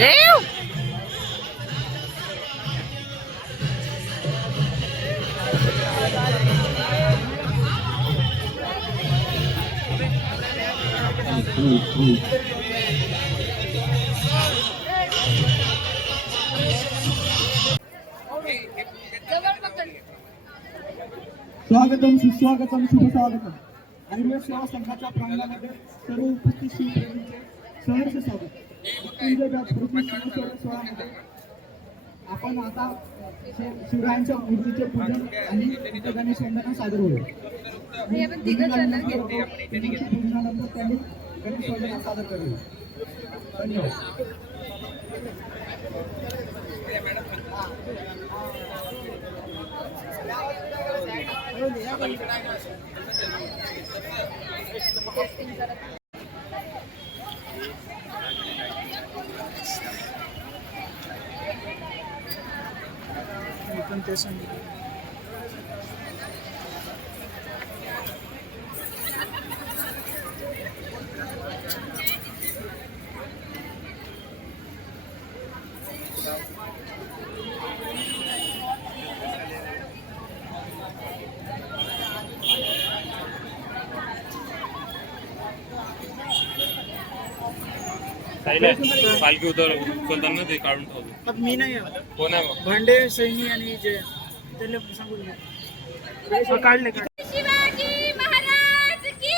ร็วस्वागतम सुस्वागतम शुभ स्वागतम. आयुर्वेद सेवा संघाच्या प्रांगणामध्ये सर्व उपस्थित शिवप्रेमींचे सहर्ष स्वागत. सोहळ्यामध्ये आपण आता शिवरायांच्या मूर्तीचे पूजन आणि गणेश वंदना सादर होईल. पूजनानंतर त्यांनी गणेश वंदना सादर करेल. धन्यवाद. पालखी उचलताना ते काढून ठेवतो. मी नाही कोण आहे मग? भांडे सैनी आणि जय त्याला सांगू काढले शिवाजी महाराज की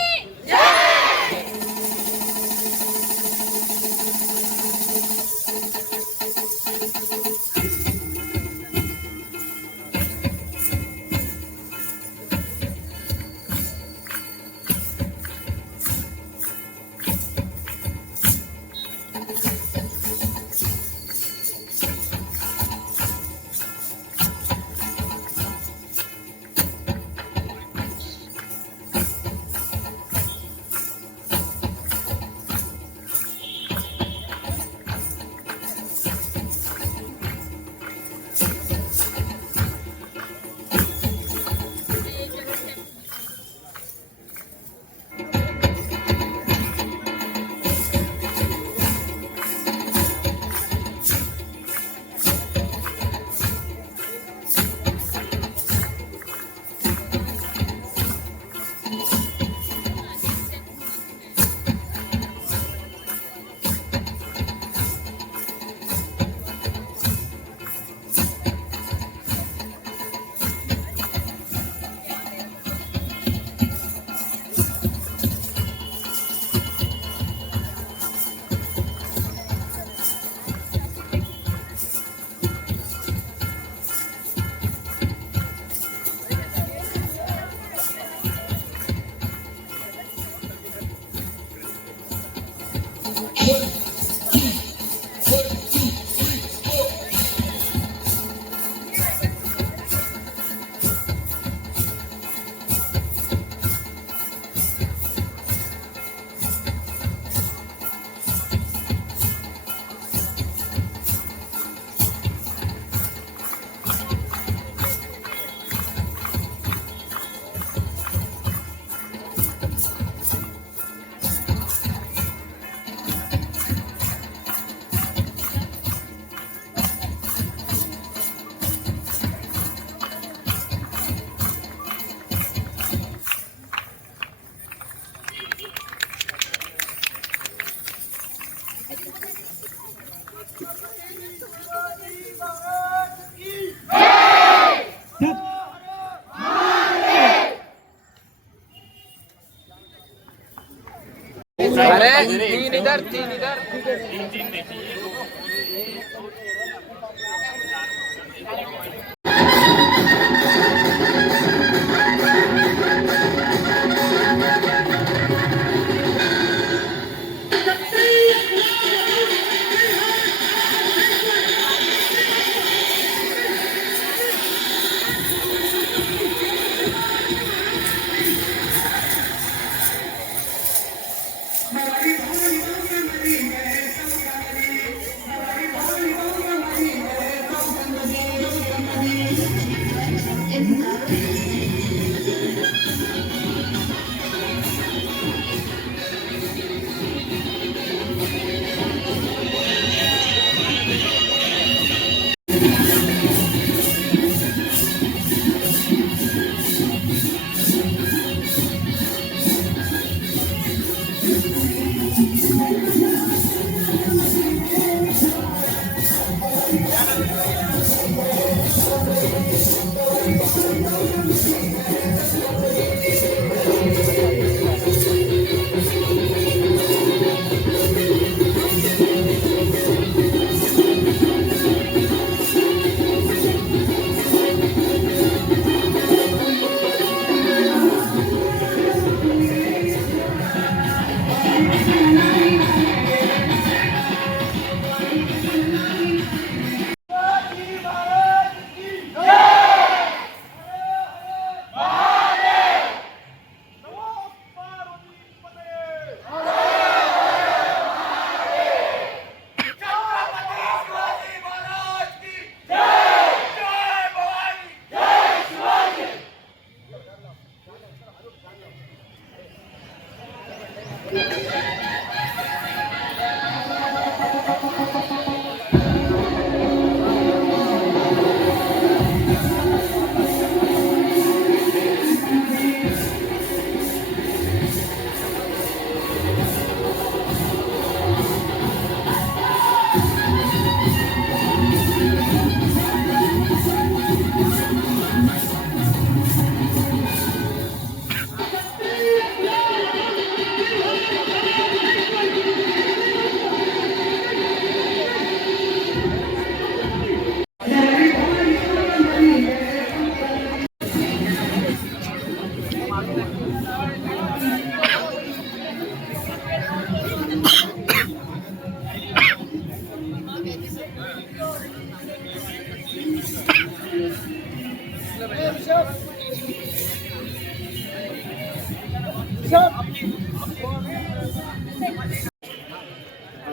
अरे तीन इधर तीन इधर.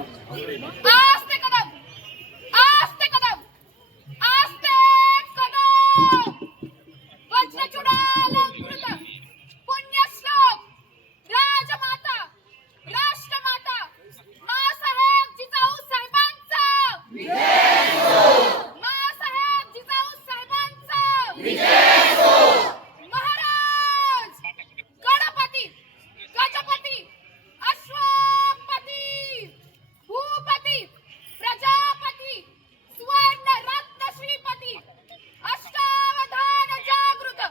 आस्ते कदम, आस्ते कदम, आस्ते कदम. वज्रचूडालंकृत पुण्यश्लोक राजमाता, राष्ट्रमाता माँसाहेब जिजाऊ साहेबांचा माँसाहेब जिजाऊ साहेबांचा महाराज गणपती, गजपती, अश्वपती, भूपती, प्रजापती, स्वर्ण रत्न श्रीपती, अष्टावधान जागृत,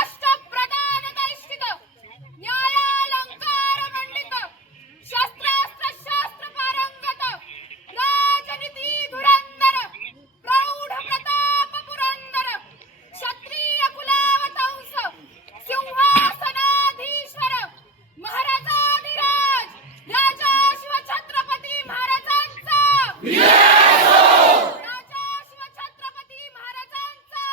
अष्टप्रधान दैष्टिक, न्यायालंकार मंडित, शस्त्रास्त्र शास्त्र पारंगत, राजनीती धुरंधर, प्रौढ प्रताप पुरंदर, क्षत्रिय कुलावतंस, सिंहासनाधीश्वर, महाराजाधिराज राजा शिवछत्रपती महाराजांचा राजा शिवछत्रपती महाराजांचा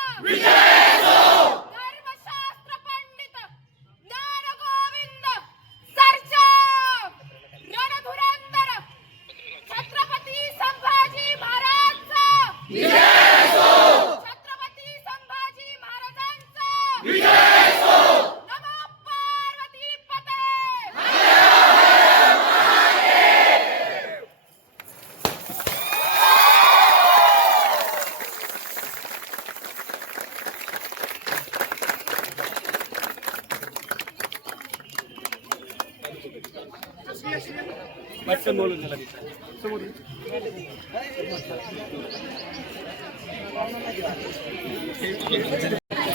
धर्मशास्त्र पंडित ज्ञानगोविंद सर्जा रणधुरंदर छत्रपती संभाजी महाराजचा छत्रपती संभाजी महाराजांचा नमो पार्वती पते.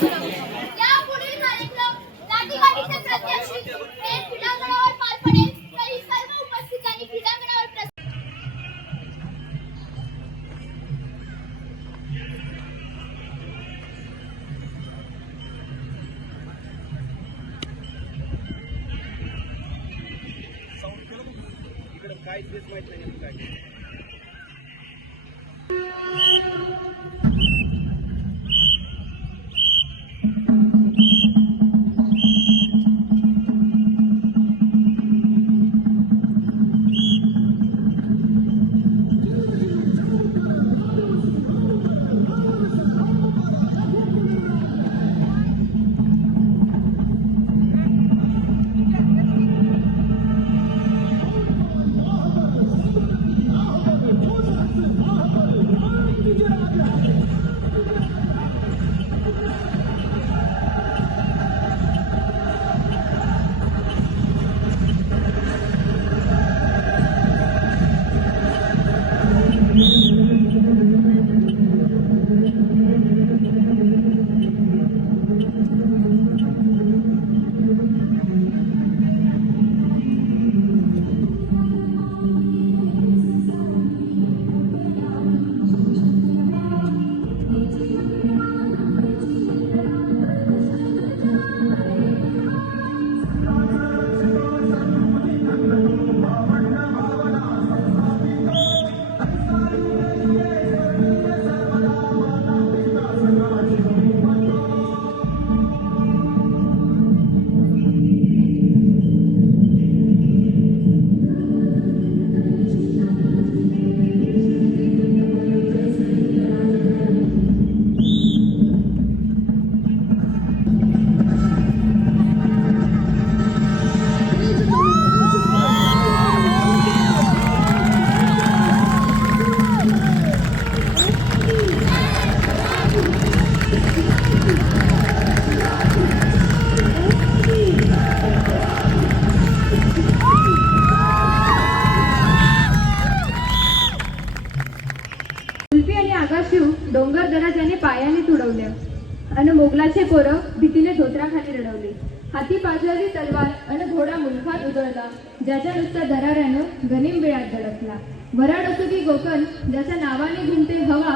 यापुढील कार्यक्रम लाठीकाठीचे प्रत्याशी हे क्रीडांगणावर पार पडेल तरी सर्व उपस्थितांनी क्रीडांगणावर पायाने तुडवल्या अन मोगलाचे पोरं भीतीने धोत्राखाली रडवले. हाती पाजळली तलवार अन घोडा मुलखात उधळला, ज्याच्या नुसत्या दराऱ्यानं गनिम बिळात धडकला. वराड असू ती कोकण ज्याच्या नावाने घुमते हवा,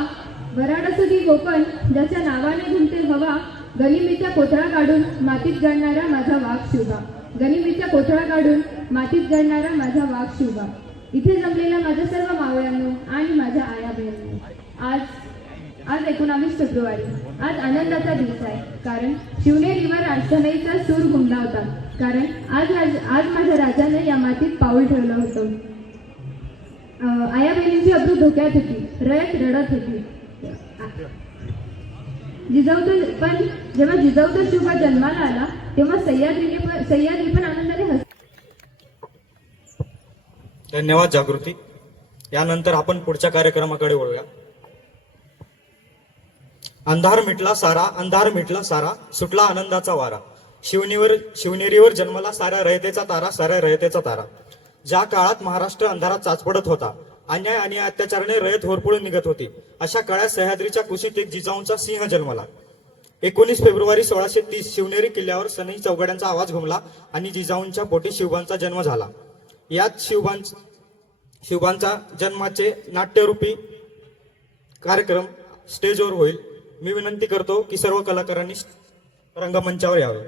वराड असू ती कोकण ज्याच्या नावाने घुमते हवा, गनिमीचा कोथळा काढून मातीत गळणारा माझा वाघ शिवबा, गनिमीचा कोथळा काढून मातीत गळणारा माझा वाघ शिवबा. इथे जमलेल्या माझ्या सर्व मावळ्यांनो आणि माझ्या आया बहिणींनो, आज 19 फेब्रुवारी, आज आनंदाचा दिवस आहे. कारण शिवनेरीवर अडचणीचा सूर घुमला होता. कारण आज माझ्या राजाने या मातीत पाऊल ठेवलं होतं. आया बहिणींची अब्रू धोक्यात होती, रयत रडत होती. पण जेव्हा जिजाऊचा शिवबा जन्माला आला तेव्हा सह्याद्री पण आनंदाने धन्यवाद जागृती. यानंतर आपण पुढच्या कार्यक्रमाकडे वळूया. अंधार मिटला सारा, सुटला आनंदाचा वारा. शिवनेरीवर जन्मला साऱ्या रयतेचा तारा. ज्या काळात महाराष्ट्र अंधारात चाचपडत होता, अन्याय आणि अत्याचाराने रयत होरपळून निघत होती, अशा काळात सह्याद्रीच्या कुशीत एक जिजाऊंचा सिंह जन्मला. 19 फेब्रुवारी 1630 शिवनेरी किल्ल्यावर सनई चौघड्यांचा आवाज घुमला आणि जिजाऊंच्या पोटी शिवबांचा जन्म झाला. यात शिवबांचा जन्माचे नाट्यरूपी कार्यक्रम स्टेजवर होईल. मी विनंती करतो की सर्व कलाकारांनी रंगमंचावर यावे.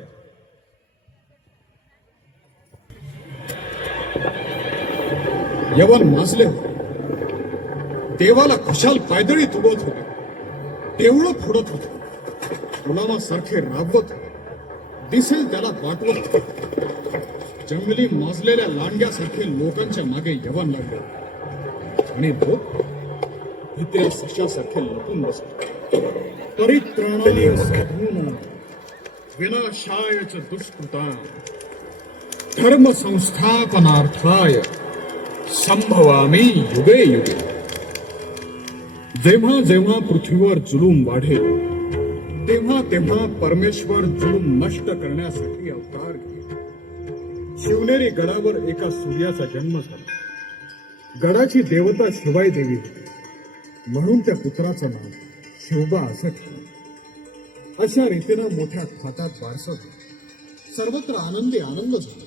यवन माजले होते, देवाला खुशाल पायदळी तुडवत होते, देवळं फोडत होते, गुलामासारखे राबवत होते, दिसेल त्याला वाटवत होते. जंगली माजलेल्या लांडग्यासारखे लोकांच्या मागे यवन लागले आणि लोक भित्र्या सशासारखे लपून बसले. परित्राणाय साधूनां विनाशाय च दुष्कृतां धर्म संस्थापनार्थाय संभवामी युगे युगे. जेव्हा जेव्हा पृथ्वीवर जुलूम वाढेल तेव्हा तेव्हा परमेश्वर जुलूम नष्ट करण्यासाठी अवतार घेईल. शिवनेरी गडावर एका सूर्याचा जन्म झाला. गडाची देवता शिवाई देवी होती, म्हणून त्या पुत्राचं नाव शिवबा असं ठेवलं. अशा रीतीनं मोठ्या थाटात वारसा झाला. सर्वत्र आनंदी आनंद झाला.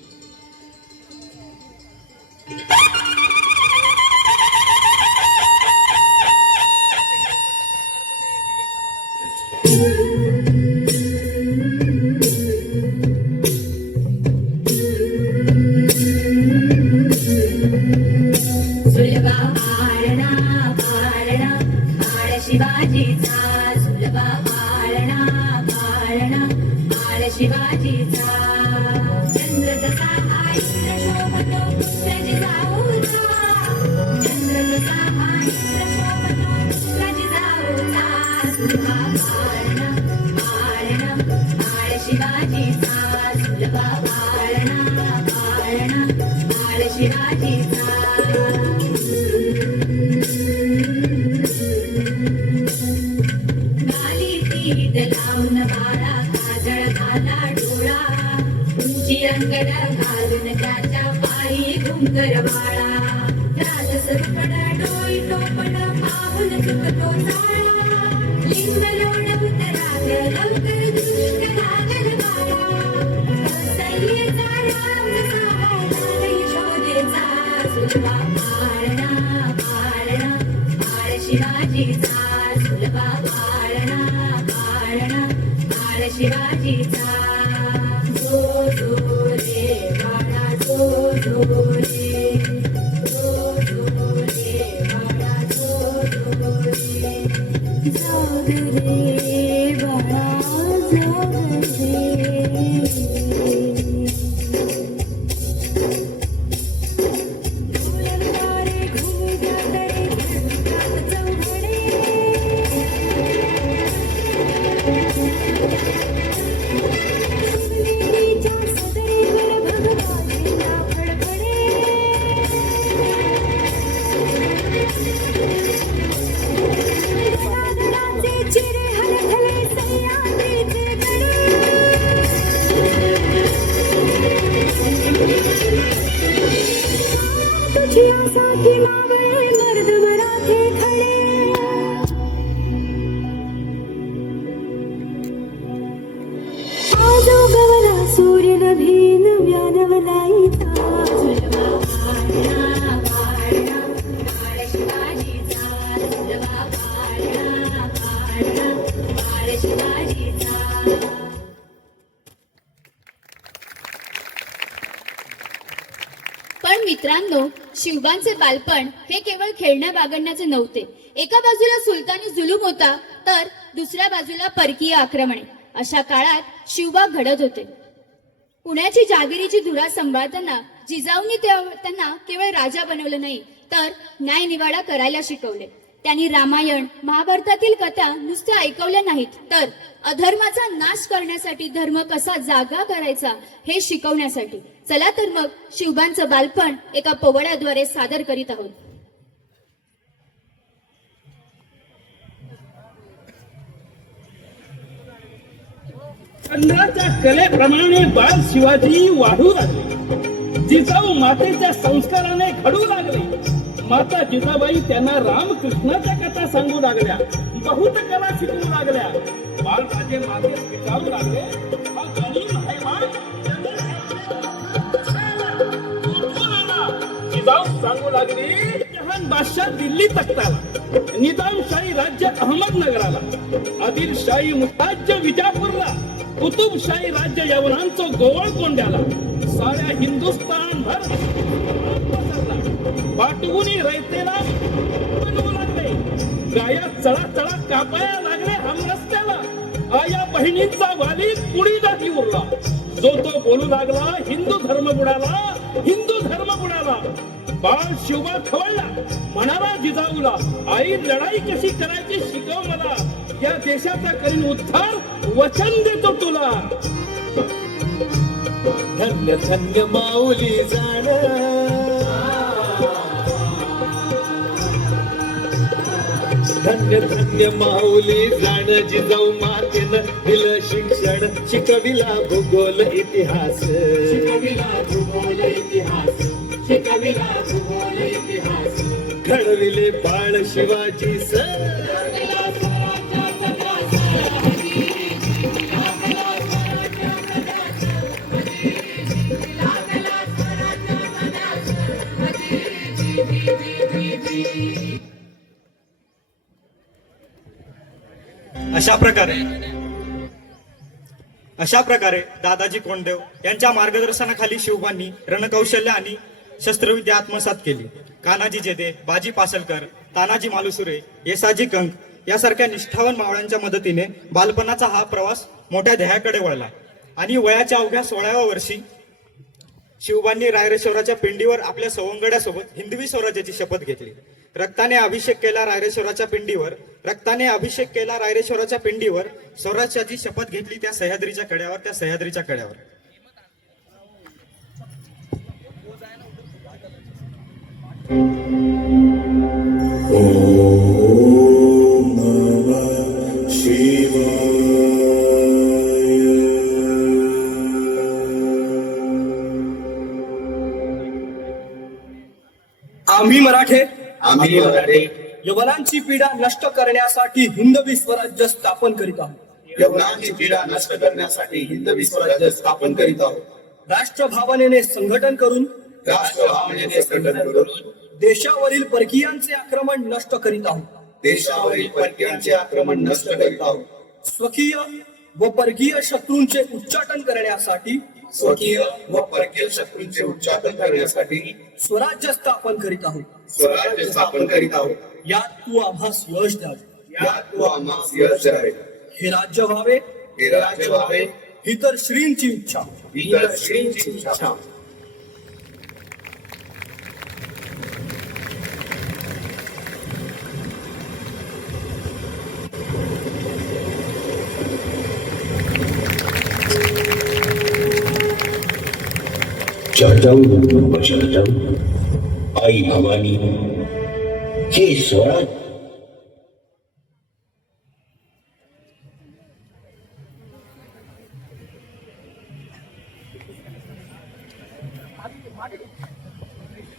शिवाजीचा चंद्र जसा आईला शोभतो त्याची जाऊचा, चंद्र जसा आईला शोभतो त्याची जाऊचा. सुलभा पाळणा बाळ शिवाजीचा, सुलभा पाळणा बाळ शिवाजीचा. गाली पीठ लावून बाळा काजळ घाला डोळा, उंची अंगड घालून त्याच्या पायी घुंगर बाळा. राजसरुपण डोई टोपण पाहून चुकतो जाळा, लिंग लोणवत राग लवकर दुष्ट लागल बाळा. सैय्यचा राम जसा यशोदेचा, सुलभा पाळणा बाळ शिवाजीचा, सुलभा पाळणा बाळ शिवाजीचा. जो जो रे बाळा जो जो रे, जो जो रे बाळा जो जो रे. जाग रे बाळा जाग रे. पण मित्रांनो, शिवबांचे बालपण हे केवळ खेळण्या बागडण्याचे नव्हते. एका बाजूला सुलतानी जुलूम होता, तर दुसऱ्या बाजूला परकीय आक्रमणे. अशा काळात शिवबा घडत होते. पुण्याची जहागिरीची धुरा सांभाळताना जिजाऊंनी त्यांना केवळ राजा बनवलं नाही, तर न्यायनिवाडा करायला शिकवले. त्यांनी रामायण महाभारतातील कथा नुसत्या ऐकवल्या नाहीत, तर अधर्माचा नाश करण्यासाठी धर्म कसा जागा करायचा हे शिकवण्यासाठी. चला तर मग शिवबांचं बालपण एका पोवाड्याद्वारे सादर करीत आहोत. चंद्राच्या कलेप्रमाणे बाळ शिवाजी वाढू लागले. जिजाऊ मातेच्या संस्काराने घडू लागले. माता जिजाबाई त्यांना रामकृष्णाच्या कथा सांगू लागल्या. बहुत कला शिकवू लागल्या. बाळ राजे मागे स्वीकारू लागले. हा गनीम हैवान जिजाऊ सांगू लागली. जहान बादशाह दिल्ली तख्ताला, निजामशाही राज्य अहमदनगराला, आदिलशाही मुताज्य विजापूरला, कुतुबशाही राज्य यवनांचं गोवळकोंड्याला, साऱ्या हिंदुस्थान भर पाठवून रयतेला बनवू लागले. गाया चळा चळा कापाया लागले हमरस्त्याला. आया बहिणींचा वाली कुणी जाती उरला. जो तो बोलू लागला हिंदू धर्म बुडाला, हिंदू धर्म बुडाला. बाळ शिवबा खवळला, म्हणाला जिजाऊला, आई लढाई कशी करायची शिकव मला. या देशाचा करीन उद्धार, वचन देतो तुला. धन्य धन्य माऊली जाण, धन्य धन्य माऊली जाण. जिजाऊ मातेनं दिलं शिक्षण, शिकविला भूगोल इतिहास, शिकविला भूगोल इतिहास, शिकविला भूगोल इतिहास. घडविले बाळ शिवाजी अशा प्रकारे दादाजी कोंडदेव यांच्या मार्गदर्शनाखाली शिवबांनी रणकौशल्य आणि शस्त्रविद्या आत्मसात केली. कान्हाजी जेदे, बाजी पासलकर, तानाजी मालुसुरे, येसाजी कंक यासारख्या निष्ठावान मावळ्यांच्या मदतीने बालपणाचा हा प्रवास मोठ्या ध्येयाकडे वळला. आणि वयाच्या अवघ्या 16व्या वर्षी शिवबांनी रायरेश्वराच्या पिंडीवर आपल्या सवंगड्यासोबत हिंदवी स्वराज्याची शपथ घेतली. रक्ताने अभिषेक केला रायरेश्वराच्या पिंडीवर, रक्ताने अभिषेक केला रायरेश्वराच्या पिंडीवर. स्वराज्याची शपथ घेतली त्या सह्याद्रीच्या कड्यावर, त्या सह्याद्रीच्या कड्यावर. आम्ही मराठे यवनांची पीडा नष्ट करण्यासाठी हिंदवी स्वराज्य स्थापन करीत आहोत. यवनांची पीडा नष्ट करण्यासाठी हिंदवी स्वराज्य स्थापन करीत आहोत. राष्ट्रभावनेने संघटन करून राष्ट्रभावनेने संघटन करून देशावरील परकीयांचे आक्रमण नष्ट करीत आहोत. देशावरील परकीयांचे आक्रमण नष्ट करीत आहोत. स्वकीय व परकीय शत्रूंचे उच्चाटन करण्यासाठी स्वकीय व परकीय शत्रूंचे उच्चाटन करण्यासाठी स्वराज्य स्थापन करीत आहोत. स्वराज्य स्थापन करीत आहोत. यात तू आम्हास यश द्यावे. यात तू आम्हास यश द्यावे. हे राज्य व्हावे, हे राज्य व्हावे, ही तर श्रींची इच्छा. ही तर श्रींची इच्छा. आई भवानी हे स्वराज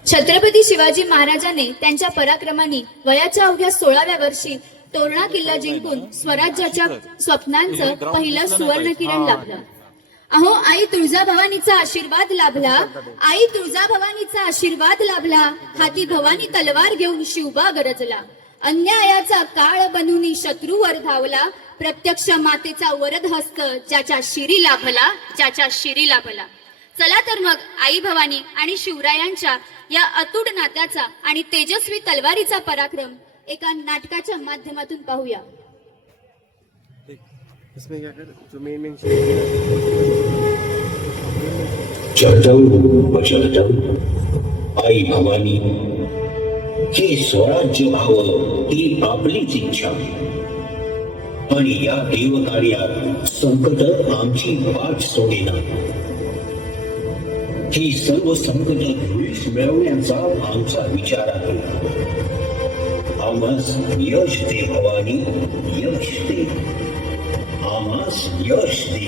छत्रपती शिवाजी महाराजांनी त्यांच्या पराक्रमाने वयाच्या अवघ्या 16व्या वर्षी तोरणा किल्ला जिंकून स्वराज्याच्या स्वप्नांचं पहिलं सुवर्ण किरण लाभलं. अहो आई तुळजाभवानीचा आशीर्वाद लाभला, आई तुळजाभवानीचा आशीर्वाद लाभला. हाती भवानी तलवार घेऊन शिवबा गरजला. अन्यायाचा काळ बनून शत्रूवर धावला. प्रत्यक्ष मातेचा वरद हस्त ज्याच्या शिरी लाभला, ज्याच्या शिरी लाभला. चला तर मग आई भवानी आणि शिवरायांच्या या अतूट नात्याचा आणि तेजस्वी तलवारीचा पराक्रम एका नाटकाच्या माध्यमातून पाहूया. आई भवानी जे स्वराज्य व्हावं ही आपलीच इच्छा आणि या देवकार्यात संकट आमची वाट सोडेना. ही सर्व संकट धुळीस मिळवण्याचा आमचा विचार आहे. आम्हास यश दे भवानी, यश दे, आम्हास यश दे.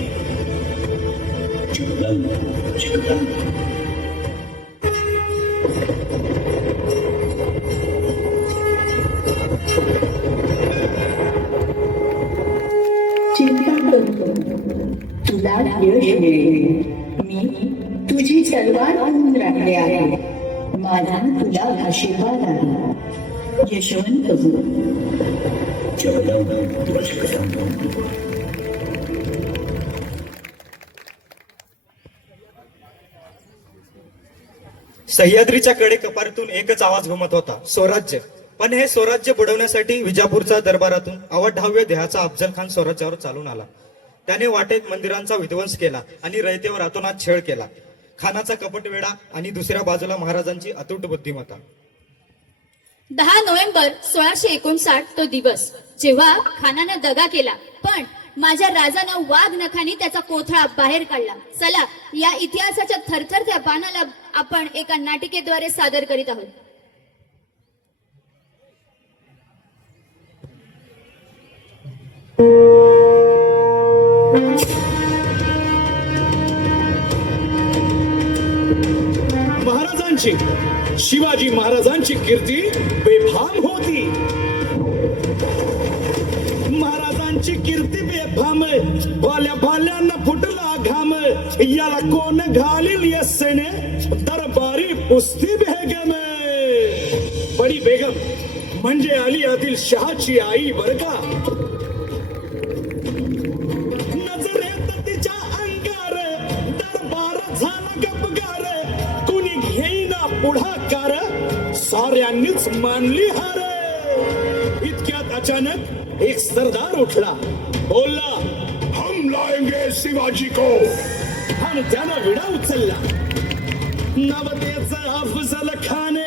जगदंब जगदंब. चिंता करतो तुला यश मिळेल. मी तुझी तलवार आणून राहिले आहे. माझा तुला आशीर्वाद आहे. यशवंत हो. जगदंब जगदंब. सह्याद्रीच्या कडे कपारीतून एकच आवाज घुमत होता, स्वराज्य. पण हे स्वराज्य बुडवण्यासाठी विजापूरच्या दरबारातून अवढाव्य देहाचा अफजल खान स्वराज्यावर चालून आला. त्याने वाटेत मंदिरांचा विध्वंस केला आणि रयतेवर अतोनात छळ केला. खानाचा कपट वेडा आणि दुसऱ्या बाजूला महाराजांची अतूट बुद्धिमत्ता. 10 नोव्हेंबर 1659 तो दिवस जेव्हा खानानं दगा केला, पण माझ्या राजानं वाघ नखाने त्याचा कोथळा बाहेर काढला. चला या इतिहासाच्या थरथरत्या पानाला आपण एका नाटिकेद्वारे सादर करीत आहोत. महाराजांची, शिवाजी महाराजांची कीर्ती बेफाम होती. महाराजांची कीर्ती बेफाम, भाल्या भाल्यांना फुटला घाम. याला कोण घालील यस्सेने, दरबारी पुस्ती बेगम. बडी बेगम म्हणजे अली आदिल शहाची आई बर का. नजरेत तिच्या अंगार दरबार झाला गपगार. कुणी घेईना पुढाकार, साऱ्यांनीच मानली हार. इतक्यात अचानक एक सरदार उठला, बोलला, हम लाएंगे शिवाजी को. आणि त्यानं विडा उचलला. नाव त्याचं अफजल खान.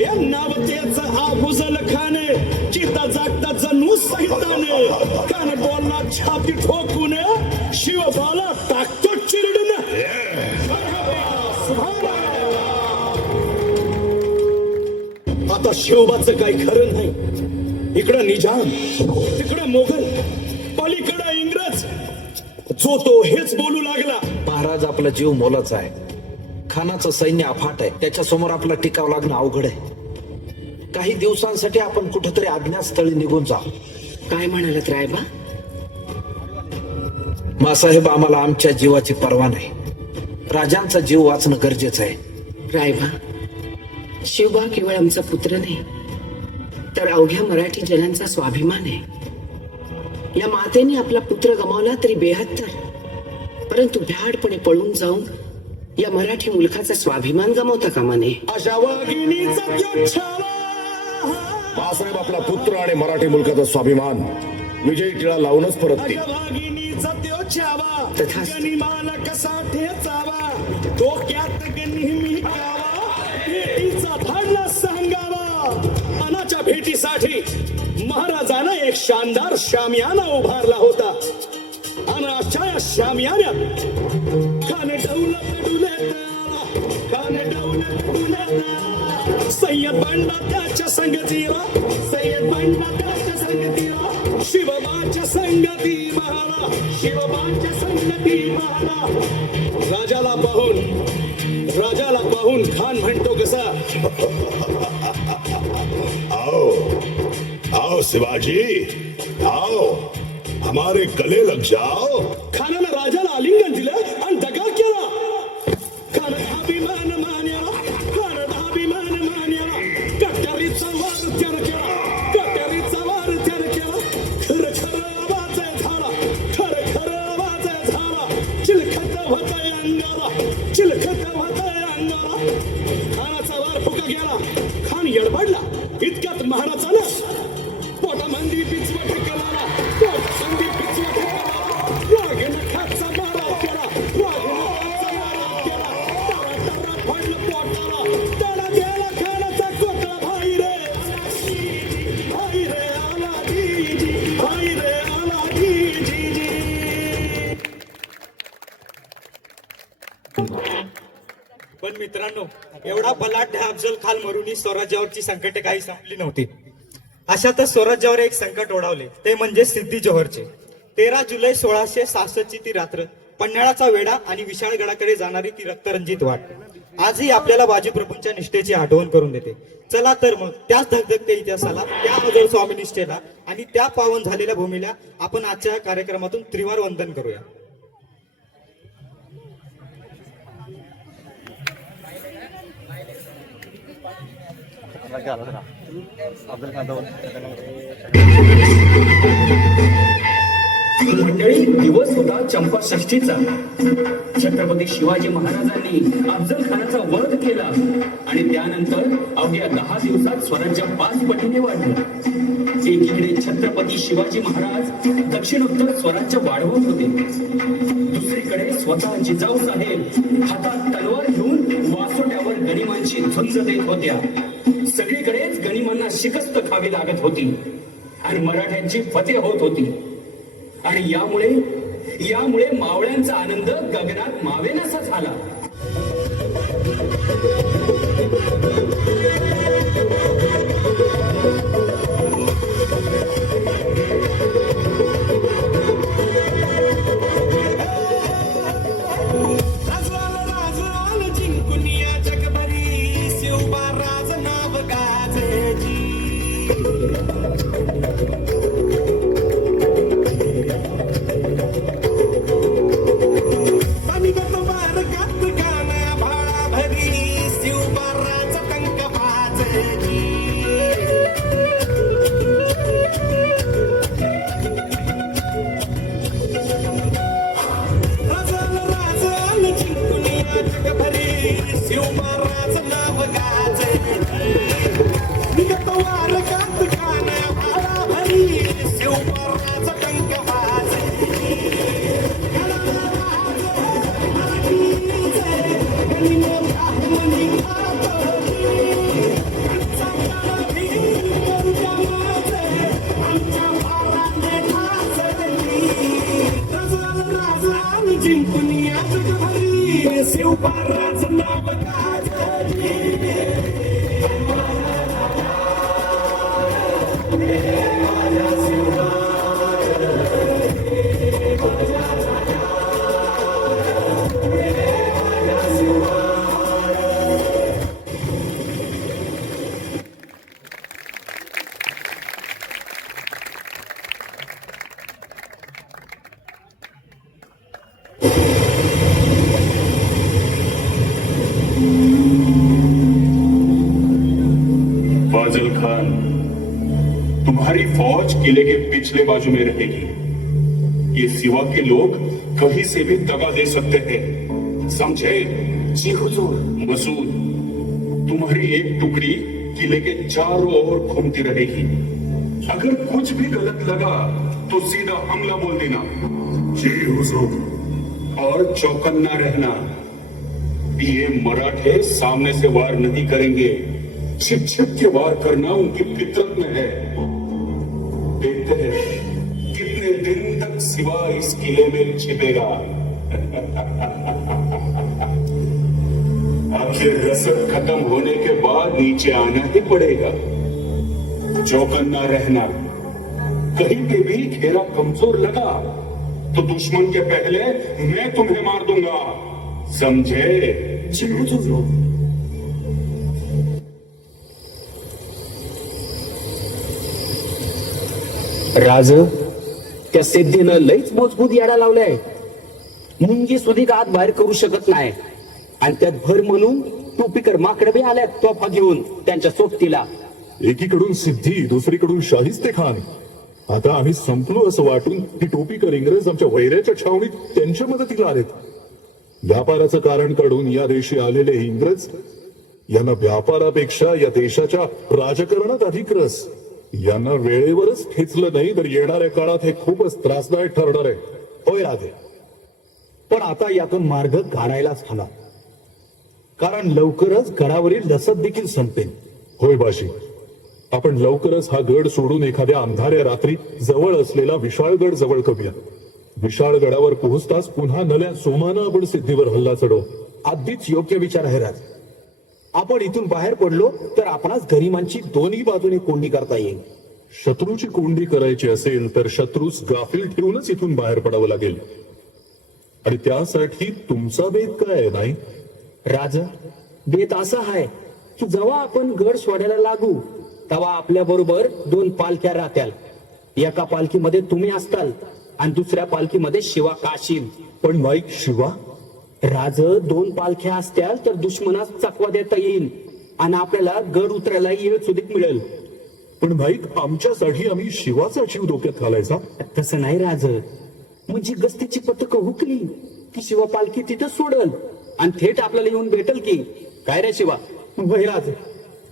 या नाव त्याचं अफजल खान. चिता जागता जणू सैतान. कान बोलला छाती ठोकून, शिवबाला टाकतो चिरडून. आता शिवबाचं काही खरं नाही. इकडं निजाम, तिकडं मोगल, पलीकडं इंग्रज. जो तो हेच बोलू लागला. महाराज आपला जीव मोलाचा आहे. खानाचं सैन्य अफाट आहे. त्याच्या समोर आपला टिकाव लागणं अवघड आहे. काही दिवसांसाठी आपण कुठेतरी अज्ञातस्थळी निघून जा. काय म्हणालात रायबा? मासाहेब, आम्हाला आमच्या जीवाची पर्वा नाही. राजांचा जीव वाचणं गरजेचं आहे. रायबा, शिवबा केवळ आमचा पुत्र नाही, तर अवघ्या मराठी जनांचा स्वाभिमान आहे. या मातेने आपला पुत्र गमावला तरी 72, परंतु भ्याडपणे पळून जाऊन या मराठी मुलखाचा स्वाभिमान गमावता कामा नये. अशा वाघिणीचा बाळासाहेब आपला पुत्र आणि मराठी मुलकाचा स्वाभिमान विजयी टिळा लावूनच परततील. कसा ठेचावा, डोक्यात नेहमी कावा, भेटीचा धाडला सांगावा. अनाच्या भेटीसाठी महाराजानं एक शानदार शामियाना उभारला होता. आणि अशा या शामियान्यात खाने सय्यद बंडा त्याच्या संगतीला, सय्यद बंडा त्याच्या संगतीला, शिवबाच्या संगती महारा, शिवबाच्या संगती महारा. राजाला पाहून खान म्हणतो कसा, आओ आओ शिवाजी, आओ हमारे गले लग जाओ. खानानं राजाला आलिंगन दिलं आणि दगा केला. खानाचा अभिमान मान्या, खानाचा अभिमान मान्या. कट्यारीचा वार त्यानं केला, कट्यारीचा वार त्यानं केला. खरं खरं आवाज झाला, खरं खरं आवाज झाला. पण मित्रांनो, एवढा बलाढ्य अफजल खान मरुनी स्वराज्यावरची संकटे काही संपली नव्हती. अशातच स्वराज्यावर एक संकट ओढावले, ते म्हणजे सिद्धी जोहरचे. 13 जुलै 1666 ती रात्र, पन्हाळाचा वेढा आणि विशाळगडाकडे जाणारी ती रक्तरंजित वाट आजही आपल्याला बाजीप्रभूंच्या निष्ठेची आठवण करून देते. चला तर मग त्याच धगधगत्या इतिहासाला, त्या अजर स्वामिनिष्ठेला आणि त्या पावन झालेल्या भूमीला आपण आजच्या कार्यक्रमातून त्रिवार वंदन करूया. मंडळी, दिवस होता चंपा षष्ठीचा. छत्रपती शिवाजी महाराजांनी अफजल खानाचा वध केला आणि त्यानंतर अवघ्या 10 दिवसात स्वराज्य 5 पटीने वाढलं. एकीकडे छत्रपती शिवाजी महाराज दक्षिणोत्तर स्वराज्य वाढवत होते, दुसरीकडे स्वतः जिजाऊ साहेब हातात तलवार घेऊन वासोट्यावर गनिमांची झुंज देत होत्या. सगळीकडेच गनिमांना शिकस्त खावी लागत होती आणि मराठ्यांची फतेह होत होती. आणि यामुळे मावळ्यांचा आनंद गगनात मावेनासा झाला. फाजिल खान, तुम्हारी फौज किले के पिछले बाजू में रहेगी. ये सिवा के लोग कहीं से भी दगा दे सकते हैं, समझे? जी हुजूर. मसूद, तुम्हारी एक टुकड़ी किले के चारों ओर घूमती रहेगी. अगर कुछ भी गलत लगा तो सीधा हमला बोल देना. जी हुजूर. और चौकन्ना रहना. ये मराठे सामने से वार नहीं करेंगे, छिप छिप के वार करना उनकी फितरत में है. देखते हैं कितने दिन तक सिवा इस किले में छिपेगा. आखिर रसद खत्म होने के बाद नीचे आना ही पड़ेगा. चौकन्ना रहना. कहीं पे भी घेरा कमजोर लगा तो दुश्मन के पहले मैं तुम्हें मार दूंगा, समझे? राज, त्या सिद्धीनं लईच मजबूत याडा लावलाय. मुंगी सुधी आत बाहेर करू शकत नाही आणि त्यात भर म्हणून टोपीकर माकडे बी आल्यात तोफा घेऊन त्यांच्या सोबतीला. एकीकडून सिद्धी, दुसरीकडून शाहिस्ते खान. आता आम्ही संपलो असं वाटून ती टोपीकर इंग्रज आमच्या वैऱ्याच्या छावणीत त्यांच्या मदतीला आलेत. व्यापाराचं कारण काढून या देशी आलेले इंग्रज यांना व्यापारापेक्षा या देशाच्या राजकारणात अधिक रस. यांना वेळेवरच खेचलं नाही तर येणाऱ्या काळात हे खूपच त्रासदायक ठरणार आहे. होय राधे, पण आता यातून मार्ग काढायलाच हवा, कारण लवकरच गडावरील रसद देखील संपेल. होय बाशी, आपण लवकरच हा गड सोडून एखाद्या अंधाऱ्या रात्री जवळ असलेला विशाळगड जवळ करूया. विशाळगडावर पोहोचताच पुन्हा नल्या सोमानं आपण सिद्धीवर हल्ला चढवू. अगदीच योग्य विचार आहे राज. आपण इथून बाहेर पडलो तर आपणास गरिमांची दोन्ही बाजूने कोंडी करता येईल. शत्रूची कोंडी करायची असेल तर शत्रूस गाफील ठेवूनच इथून बाहेर पडावं लागेल. आणि त्यासाठी तुमचा बेत काय आहे नाही राज? बेत असा आहे की जेव्हा आपण गड सोडायला लागू तेव्हा आपल्या बरोबर 2 पालख्या राहत्याल. एका पालखीमध्ये तुम्ही असताल आणि दुसऱ्या पालखीमध्ये शिवा काशील. पण नाईक शिवा? राज 2 पालख्या असत्याल तर दुश्मनास चकवा देता येईल आणि आपल्याला गड उतरायला येळ सुधीक मिळेल. पण नाईक आमच्यासाठी आम्ही शिवाचा जीव धोक्यात घालायचा? तसं नाही राज. म्हणजे गस्तीची पथकं हुकली की शिवा पालखी तिथं सोडल आणि थेट आपल्याला येऊन भेटल की काय रे शिवा? राज,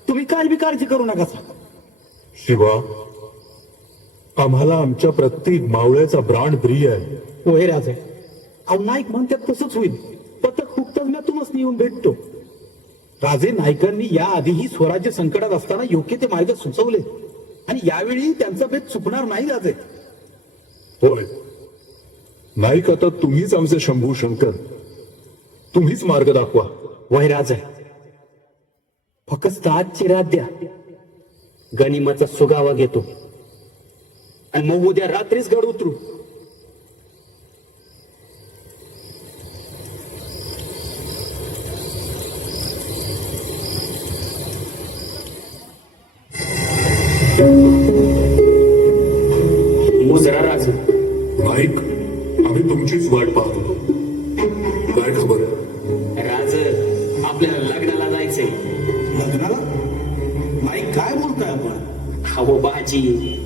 तुम्ही काय बी काळजी करू नका. शिवा, आम्हाला आमच्या प्रत्येक मावळ्याचा प्राण प्रिय आहे. होय राज. अहो नाईक म्हणतात तसंच होईल. पथक हुकताच मी तुम्हाला येऊन भेटतो. राजे नायकांनी या आधीही स्वराज्य संकटात असताना योग्य ते मार्ग सुचवले आणि यावेळी त्यांचा भेद चुकणार नाही राजे. होय नाईक, आता तुम्हीच आमचे शंभू शंकर. तुम्हीच मार्ग दाखवा. वय राज, फक्त आजची रात द्या. गनिमाचा सुगावा घेतो आणि मग उद्या रात्रीच गड उतरू. मुजरा राज. नाईक, आम्ही तुमचीच वाट पाहत होतो. काय खबर? राज, आपल्याला लग्नाला जायचंय. लग्नाला? नाईक काय बोलताय आपण? हो बाजी,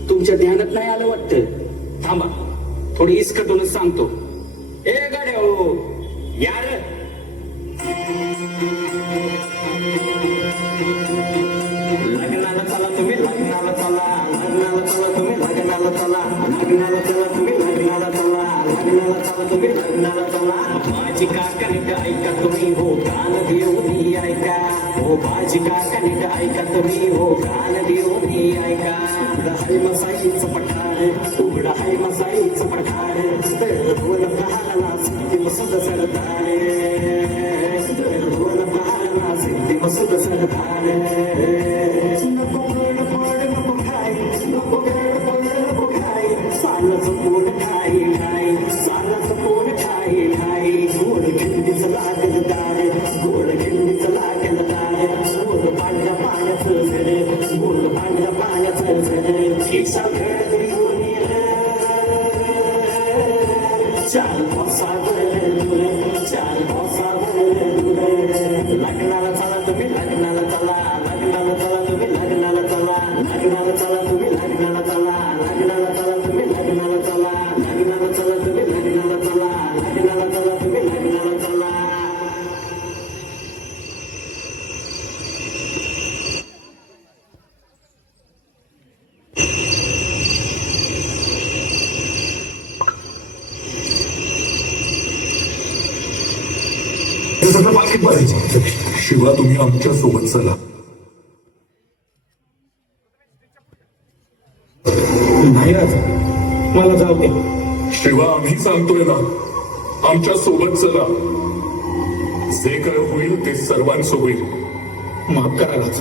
तुमच्या ध्यानात नाही आलं वाटतं. थांबा, थोडी इसकटूनच सांगतो. ए गाड्या हो यार, लग्नाला चला तुम्ही, लग्नाला चला, लग्नाला चला तुम्ही, लग्नाला चला, लग्नाला चला तुम्ही, लग्नाला चला, लग्नाला चला तुम्ही, लग्नाला चला. माझी काका नीट ऐका तुम्ही, हो कान देऊनी ऐका. हो माझी काका नीट ऐका तुम्ही, हो कान देऊनी ऐका. हाय मसाईच पठार, उघडा हाय मसाईच पठार. ढोल प्रहारला सिद्धी मसूद सरदार, ढोल प्रहारला सिद्धी मसूद सरदार. नको गड पड नको खाय, नको गड पड नको खाय. सालाचं पोट खाई खाई, सालाचं पोट खाई खाई. गोड खिंडीचं लागल दार, गोड खिंडीचं लागल दार. गोड पांढऱ्या पाण्याचं झर, गोड पांढऱ्या पाण्याचं झर. खिसा घड घेऊन ये, चाल पावसावर दूर, चाल पावसावर दूर. लग्नाला चला तुम्ही, लग्नाला चला, लग्नाला चला तुम्ही, लग्नाला चला, लग्नाला चला तुम्ही, लग्नाला चला, लग्नाला चला तुम्ही, लग्नाला चला, लग्नाला चला तुम्ही, लग्नाला चला, लग्नाला चला तुम्ही, लग्नाला चला. हे सगळं पालखीत बघायचं. शिवा, तुम्ही आमच्या सोबत चला. नाही राज, मला जाऊ दे. शिवा, आम्ही सांगतोय ना, आमच्या सोबत चला. जे काय होईल ते सर्वांचं होईल. माफ करा राज.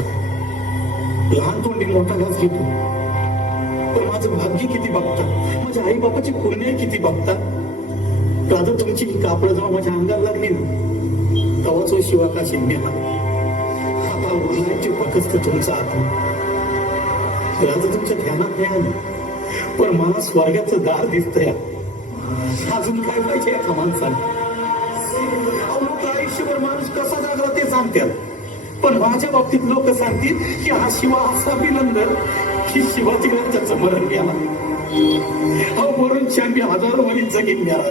लहान तोंडी मोठा घास घेतो. पण माझं भाग्य किती बघतात, माझ्या आई बापाची पुण्य किती बघतात. राजा तुमची ही कापड जेव्हा माझ्या अंगाला लागली ना, तेव्हाच शिवा का शिंदे आता बोलण्याचे फक्त तुमचा आत्मा. राजा तुमच्या ध्यानात नाही आलं, पण मला स्वर्गाचं दार दिसतंय. अजून काय पाहिजे एका माणसाला? लोक आयुष्यभर माणूस कसा जागला ते सांगतात, पण माझ्या बाबतीत लोक सांगतील की हा शिवा असा विलंदर की शिवाजी राजाचं मरण गेला. मरून शांती हजारो वरील जगीन मिळाला.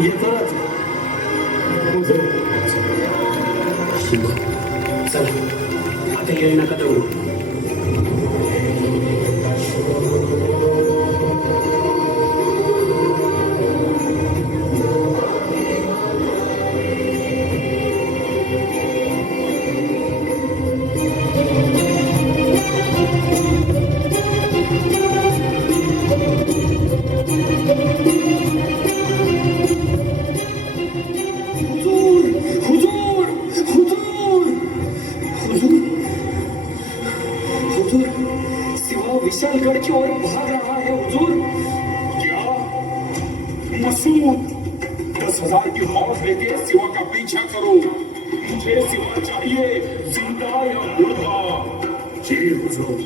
येतो राजा. आता येईल नका दौडू. नसीहत। 10,000 की फौज लेके सिवा का पीछा करो। मुझे सिवा चाहिए, जिंदा या मुर्दा। जी हुजूर।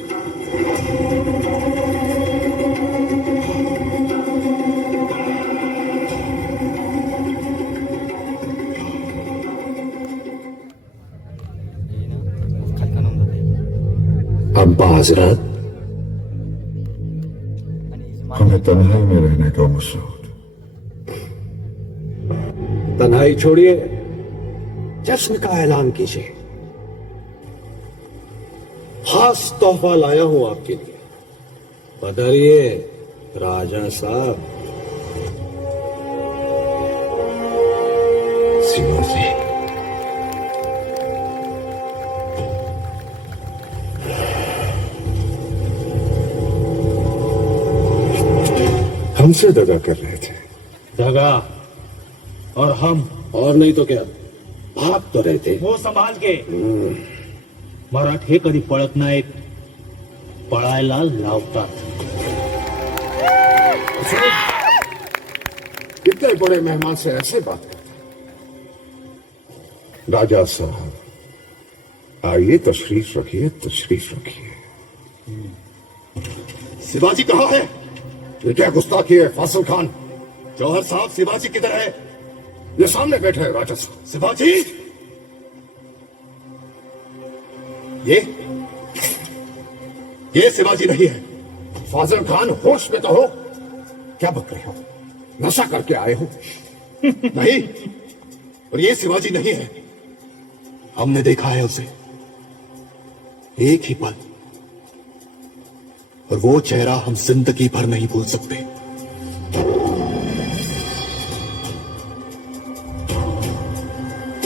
अब्बा हजरत, हमें तन्हाई में रहने का मशहूर। तन्हाई छोड़िए, जश्न का ऐलान कीजिए। खास तोहफा लाया हूं आपके लिए। पधारिए राजा साहब। शिवाजी, हमसे दगा कर रहे थे। दगा और हम, और नहीं तो क्या, भाग तो रहे थे। हो संभाल के। मराठे कधी पळत नाहीत, पळायला लावतात। इतने बड़े मेहमान से ऐसे बात करते। राजा साहब, आइए, तशरीफ रखिए, तशरीफ रखिए। शिवाजी कहाँ है? ये क्या गुस्ताखी है फासिल खान? जौहर साहब, शिवाजी किधर है? ये सामने बैठे हैं राजा साहब। शिवाजी, ये शिवाजी नहीं है। फाजिल खान, होश में तो हो। क्या बक रहे हो? नशा करके आए हो? नहीं, और ये शिवाजी नहीं है। हमने देखा है उसे एक ही पल, और वो चेहरा हम जिंदगी भर नहीं भूल सकते।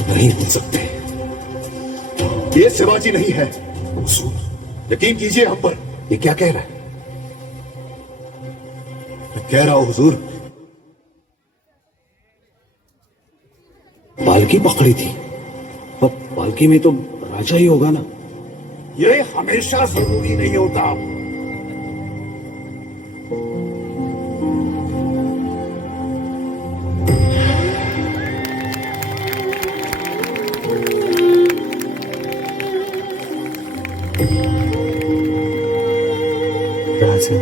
नहीं भूल सकते। ये शिवाजी नहीं है। यकीन कीजिए हम पर। ये क्या कह रहा है? मैं कह रहा हूं हुजूर, पालकी पकड़ी थी, अब पालकी में तो राजा ही होगा ना। ये हमेशा जरूरी नहीं होता। राजा,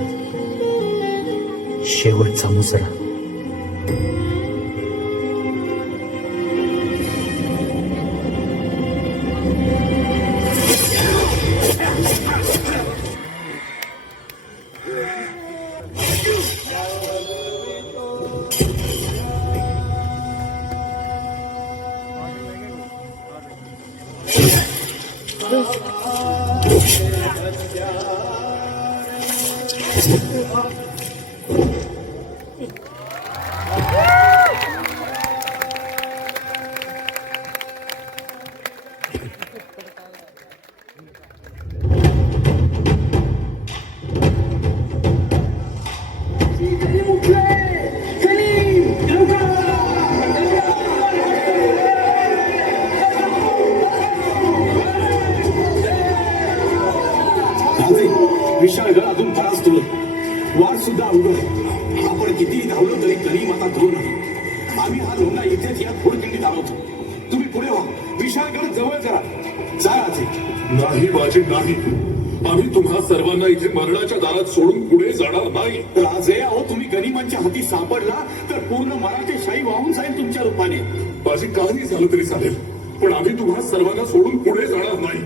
शेवटचा मुजरा. विशाळगड अजून बराच तुला वाट सुद्धा अवघड. आपण कितीही धावलो तरी गरीब आता दूर नाही. आम्ही हा लोंढा इथेच या घोडखिंडीत आहोत. तुम्ही पुढे व्हा, विशाळगड जवळ करा. जा राजे. नाही बाजी नाही, आम्ही तुम्हा सर्वांना इथे मरणाच्या दारात सोडून पुढे जाणार नाही. राजे, अहो तुम्ही गनिमांच्या हाती सापडला तर पूर्ण मराठेशाही वाहून जाईल तुमच्या रूपाने. बाजी काही झालं तरी चालेल, पण आम्ही तुम्हा सर्वांना सोडून पुढे जाणार नाही.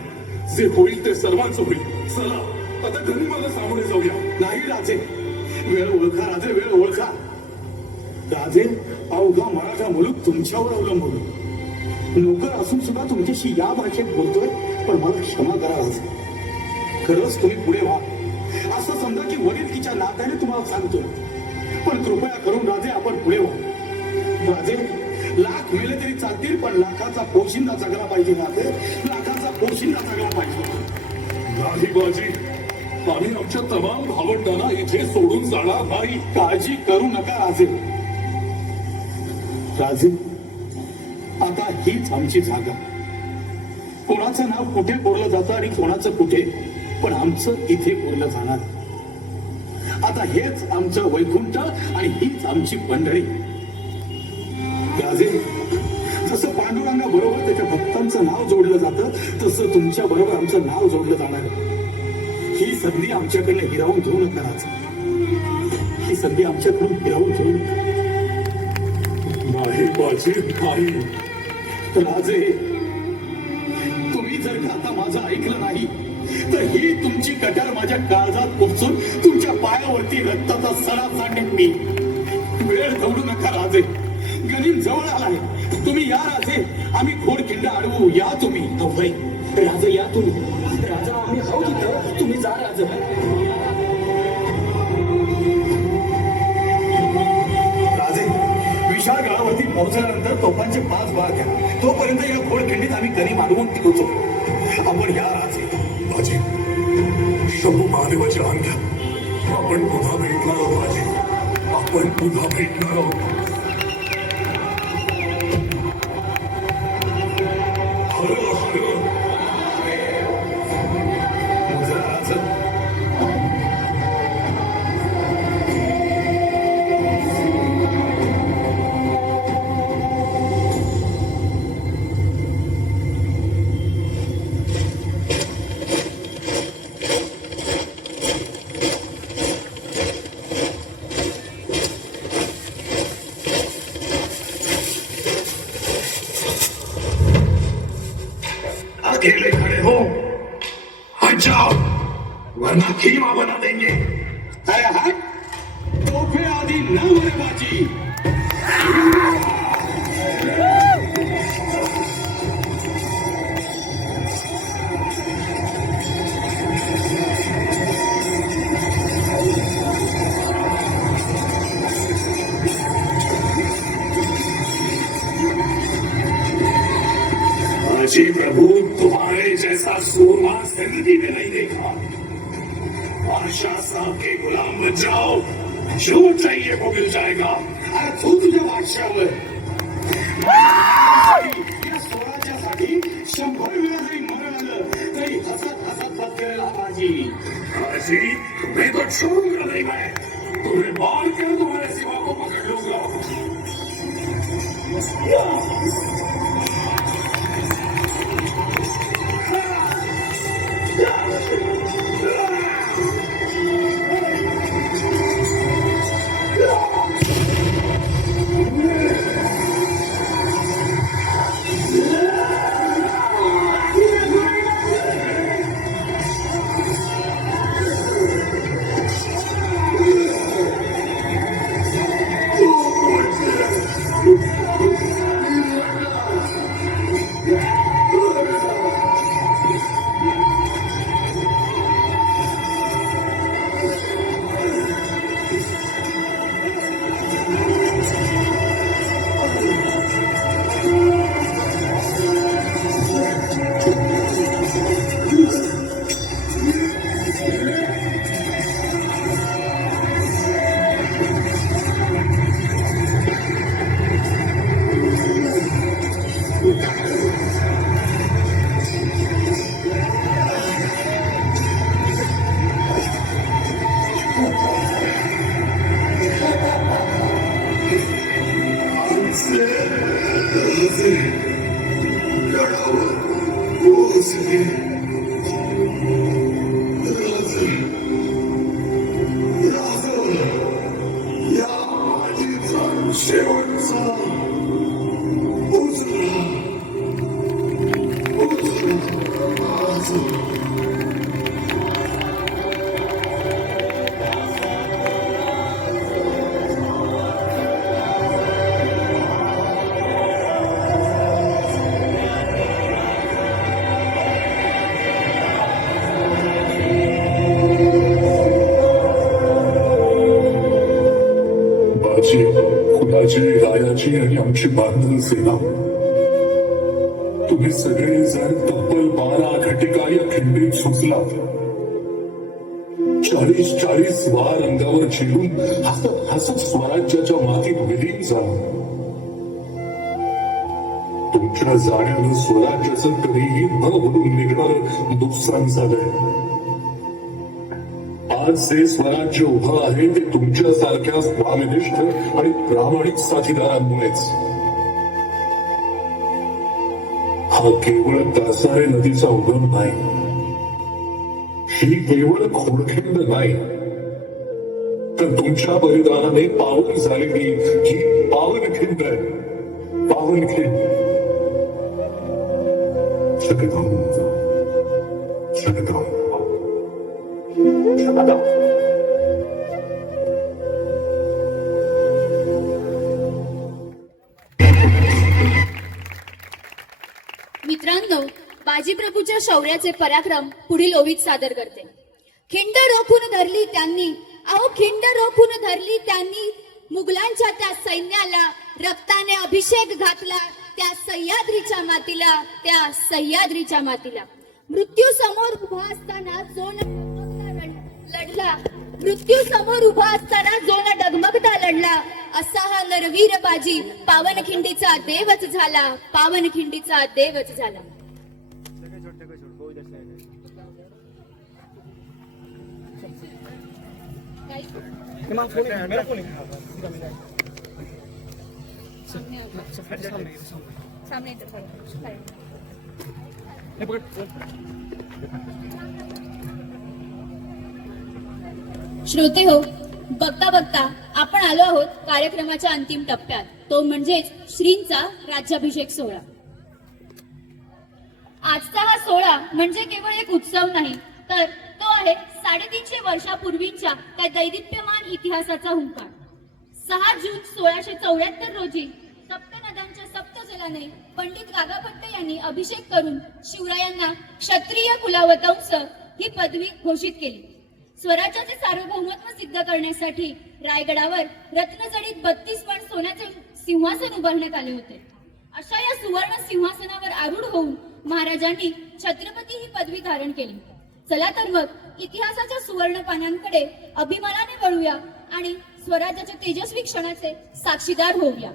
जे होईल ते सर्वांचं होईल. चला आता गनिमाला सामोरे जाऊया. नाही राजे, वेळ ओळखा राजे, वेळ ओळखा. राजे, अवघा मराठा मुलूक तुमच्यावर अवलंबून. नोकर असून सुद्धा तुमच्याशी या भाषेत बोलतोय, पण मला क्षमा करा राजे. खरंच तुम्ही पुढे व्हा. असं समजा की वडीलकीच्या नात्याने तुम्हाला सांगतोय, पण कृपया करून राजे आपण पुढे व्हा. राजे, लाख मेले तरी चालतील, पण लाखाचा पोशिंदा जगला पाहिजे. राजे, लाखाचा पोशिंदा जगला पाहिजे. नाही बाजी, आम्ही आमच्या तमाम भावंडांना इथे सोडून जाणार नाही. काळजी करू नका राजे. राजे, आता हीच आमची जागा. कोणाचं नाव कुठे कोरलं जातं आणि कोणाचं कुठे, पण आमचं इथे कोरलं जाणार. आता हेच आमचं वैकुंठ आणि हीच आमची पंढरी. राजे, जसं पांडुरंगा बरोबर त्याच्या भक्तांचं नाव जोडलं जातं तसं तुमच्या बरोबर आमचं नाव जोडलं जाणार. ही संधी आमच्याकडनं हिरावून घेऊ नका राजा. ही संधी आमच्याकडून हिरावून घेऊ नका. नाही बाजी नाही. राजे, तुम्ही जर का आता माझं ऐकलं नाही तर ही तुमची कटार माझ्या काळजात उपसून तुमच्या पायावरती रक्ताचा सडा सांडेन मी. वेळ दौडू नका राजे, गनिम जवळ आलाय. तुम्ही या राजे, आम्ही घोडखिंड अडवू. या तुम्ही. अभय राजे, या तुम्ही. राजा आम्ही आहोत इथं, तुम्ही जा राजे. राजे, विशाळ गडावरती पोहोचल्यानंतर तोफांचे 5 बार घ्या. तोपर्यंत या घोडखिंडीत आम्ही गनिम अडवून टिकवतो. आपण या राजे. बाजी, शंभू महादेवाची आण घ्या. आपण पुन्हा भेटणार आहोत बाजी. आपण पुन्हा भेटणार आहोत. हर हर राजा, अकेले खड़े हो, हट जाओ, वरना खीमा बना देंगे. अरे हट, तोफे आधी न मरे बाजी. बाजी प्रभु, तुम्हारे जैसा सूरमा जिंदगी में नहीं देखा. बादशाह साहब के गुलाम बन जाओ, जो चाहिए वो मिल जाएगा. अरे तू तुझ्या भाष्यावर या स्वराज्यासाठी 100 वेळा जरी मरण आलं तरी हसत हसत बदलेला बाजी. बाजी, तुम्हें तो छोड़ूंगा नहीं मैं. तुम्हें मार कर तुम्हारे सिवा को पकड़ लूंगा. खुदाची रायाची आणि आमची बांधल सेना तुम्ही सगळे जर तब्बल 12 घटिका या खिंडीत सुचलात 40 वार अंगावर झेलून हसत हसत स्वराज्याच्या मातीत विलीन झाला. तुमच्या जाण्यानं स्वराज्याचं कधीही न भरून निघणारं नुकसान झालंय. आज जे स्वराज्य उभं आहे ते तुमच्या सारख्या स्वामिनिष्ठ आणि प्रामाणिक साथीदारांमुळेच. हा केवळ कासारे नदीचा उगम नाही, ही केवळ खोडखिंड नाही, तर तुमच्या बलिदानाने पावन झालेली ही पावनखिंड आहे. पावनखिंड शकदम शकदम शकदम. मित्रांनो, बाजीप्रभूच्या शौर्याचे पराक्रम पुढील ओवीत सादर करते. खिंड रोखून धरली त्यांनी, अहो खिंड रोखून धरली त्यांनी, मुघलांच्या त्या सैन्याला रक्ताने अभिषेक घातला, त्या सह्याद्रीच्या मातीला, त्या सह्याद्रीच्या मातीला. मृत्यू समोर उभा असताना जो न लढला, मृत्यू समोर उभा असताना जो न डगमगता लढला, असा हा नरवीर बाजी पावनखिंडीचा देवच झाला, पावनखिंडीचा देवच झाला. श्रोते हो, बघता बघता आपण आलो आहोत कार्यक्रमाच्या अंतिम टप्प्यात, तो म्हणजेच श्रींचा राज्याभिषेक सोहळा. आजचा हा सोहळा म्हणजे केवळ एक उत्सव नाही, तर तो आहे 350 वर्षापूर्वीच्या त्या दैदिप्यमान इतिहासाचा हुंकार. 6 जून 1674 रोजी सप्त नद्यांच्या सप्त जलाने पंडित गागाभट्ट यांनी अभिषेक करून शिवरायांना क्षत्रिय कुलावतंस ही पदवी घोषित केली. स्वराज्याचे सार्वभौमत्व सिद्ध करण्यासाठी रायगडावर रत्नजडित 32 पण सोन्याचे सिंहासन उभारण्यात आले होते. अशा या सुवर्ण सिंहासनावर आरूढ होऊन महाराजांनी छत्रपती ही पदवी धारण केली. चला तर मग इतिहासाच्या सुवर्ण पानांकडे अभिमानाने वळूया आणि स्वराज्याच्या तेजस्वी क्षणाचे साक्षीदार होऊया.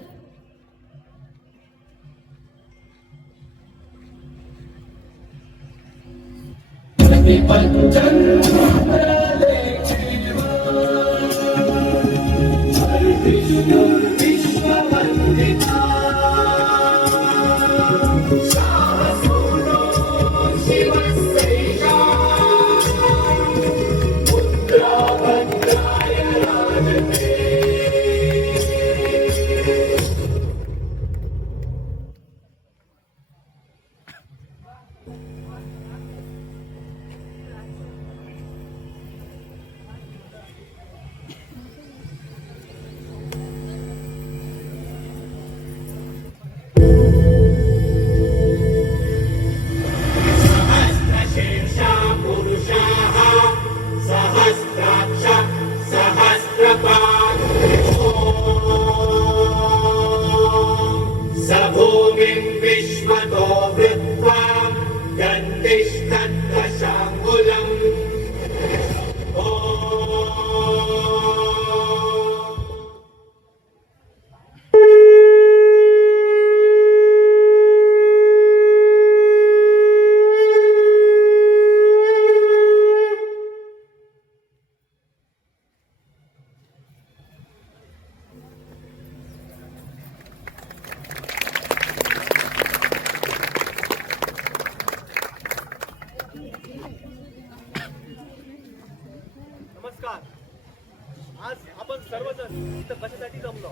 आज आपण सर्वजण इथं कशासाठी जमलो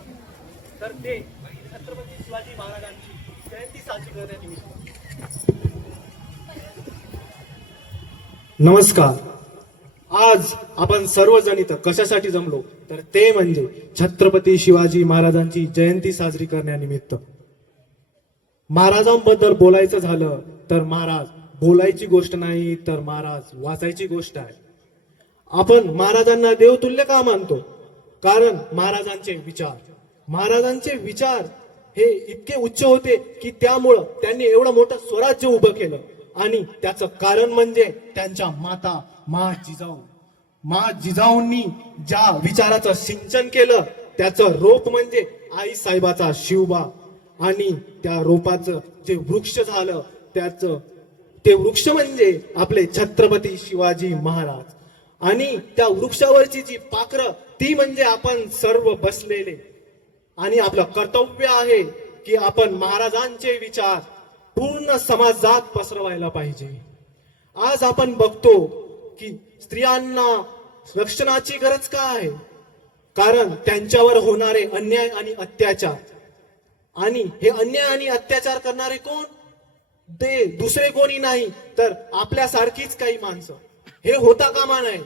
तर ते छत्रपती शिवाजी महाराजांची जयंती साजरी करण्यानिमित्त. नमस्कार. आज आपण सर्वजण इथं कशासाठी जमलो तर ते म्हणजे छत्रपती शिवाजी महाराजांची जयंती साजरी करण्यानिमित्त. महाराजांबद्दल बोलायचं झालं तर महाराज बोलायची गोष्ट नाही तर महाराज वाचायची गोष्ट आहे. आपण महाराजांना देवतुल्य का मानतो? कारण महाराजांचे विचार हे इतके उच्च होते की त्यामुळं त्यांनी एवढं मोठं स्वराज्य उभं केलं. आणि त्याचं कारण म्हणजे त्यांच्या माता मा जिजाऊंनी ज्या विचाराचं सिंचन केलं त्याचं रोप म्हणजे आई साहेबाचा शिवबा. आणि त्या रोपाचं जे वृक्ष झालं ते वृक्ष म्हणजे आपले छत्रपती शिवाजी महाराज. आणि त्या वृक्षावरची जी पाखरं ती म्हणजे आपण सर्व बसलेले. आणि आपलं कर्तव्य आहे की आपण महाराजांचे विचार पूर्ण समाजात पसरवायला पाहिजे. आज आपण बघतो की स्त्रियांना रक्षणाची गरज का आहे? कारण त्यांच्यावर होणारे अन्याय आणि अत्याचार, आणि हे अन्याय आणि अत्याचार करणारे कोण? ते दुसरे कोणी नाही तर आपल्यासारखीच काही माणसं. हे होता कामा नये.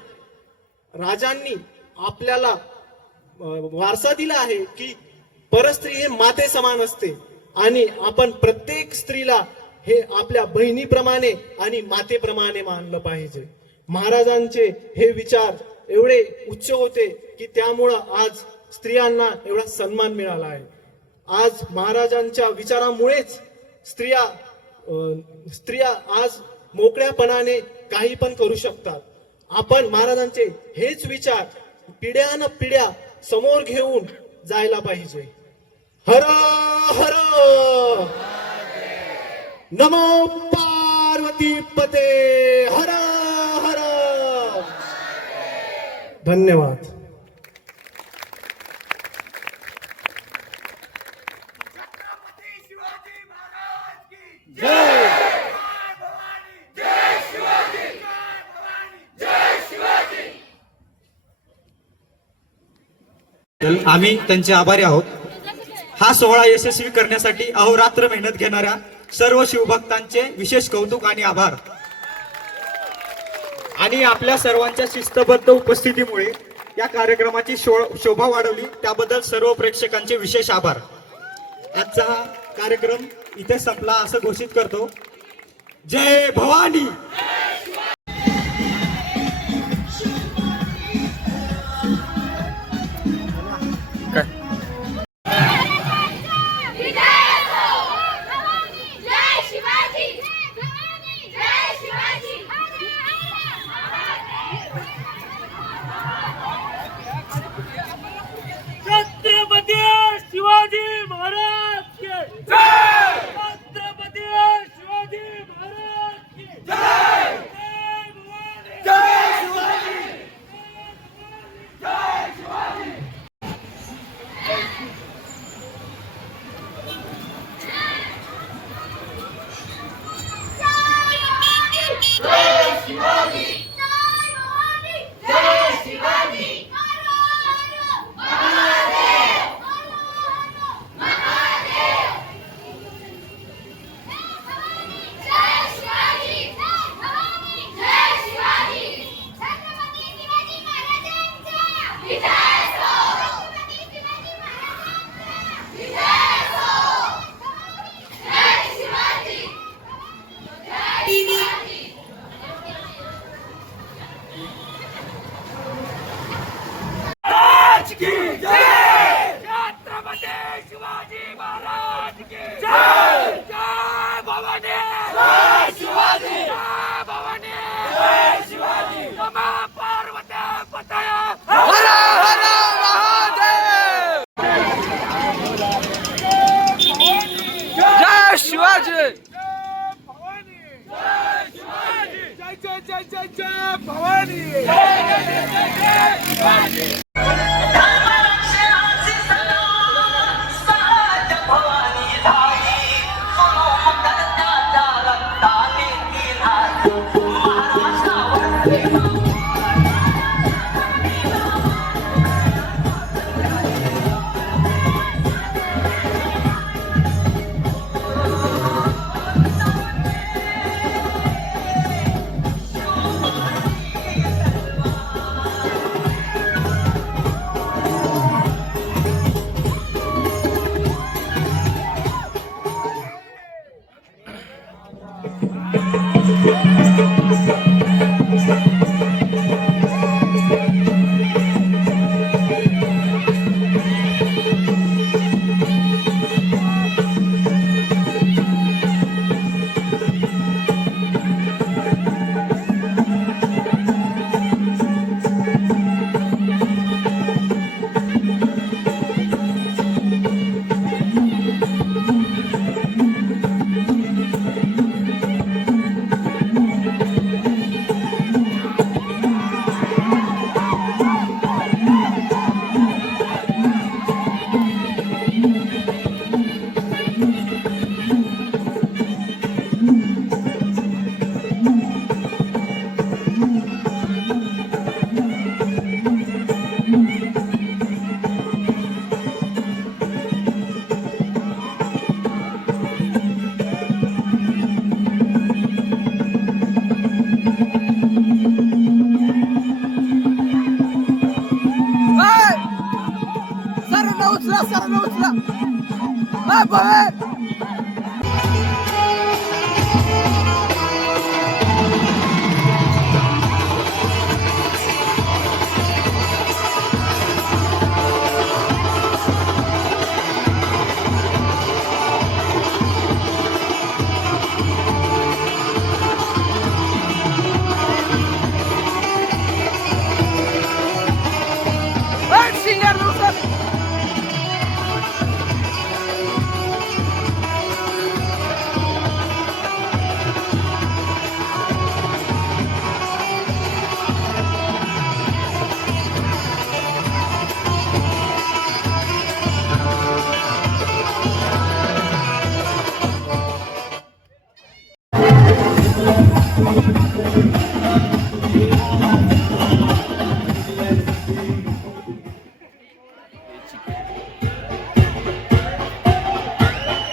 राजांनी आपल्याला वारसा दिला आहे की परस्त्री हे माते समान असते, आणि आपण प्रत्येक स्त्रीला हे आपल्या बहिणीप्रमाणे आणि मातेप्रमाणे मानलं पाहिजे. महाराजांचे हे विचार एवढे उच्च होते की त्यामुळं आज स्त्रियांना एवढा सन्मान मिळाला आहे. आज महाराजांच्या विचारामुळेच स्त्रिया आज मोकळ्यापणाने काही पण करू शकतात. आपण महाराजांचे हेच विचार पिढ्यान पिढ्या समोर घेऊन जायला पाहिजे. हर हर नमो पार्वती पते हर हर. धन्यवाद. आम्ही त्यांचे आभारी आहोत. हा सोहळा यशस्वी करण्यासाठी अहोरात्र मेहनत घेणाऱ्या सर्व शिवभक्तांचे विशेष कौतुक आणि आभार. आणि आपल्या सर्वांच्या शिस्तबद्ध उपस्थितीमुळे या कार्यक्रमाची शोभा वाढवली, त्याबद्दल सर्व प्रेक्षकांचे विशेष आभार. आजचा हा कार्यक्रम इथे संपला असं घोषित करतो. जय भवानी. छत्रपती शिवाजी महाराज की जय. छत्रपती शिवाजी महाराज की जय. जय शिवाजी. जय शिवाजी. जय शिवाजी. जय शिवाजी.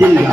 किल्ला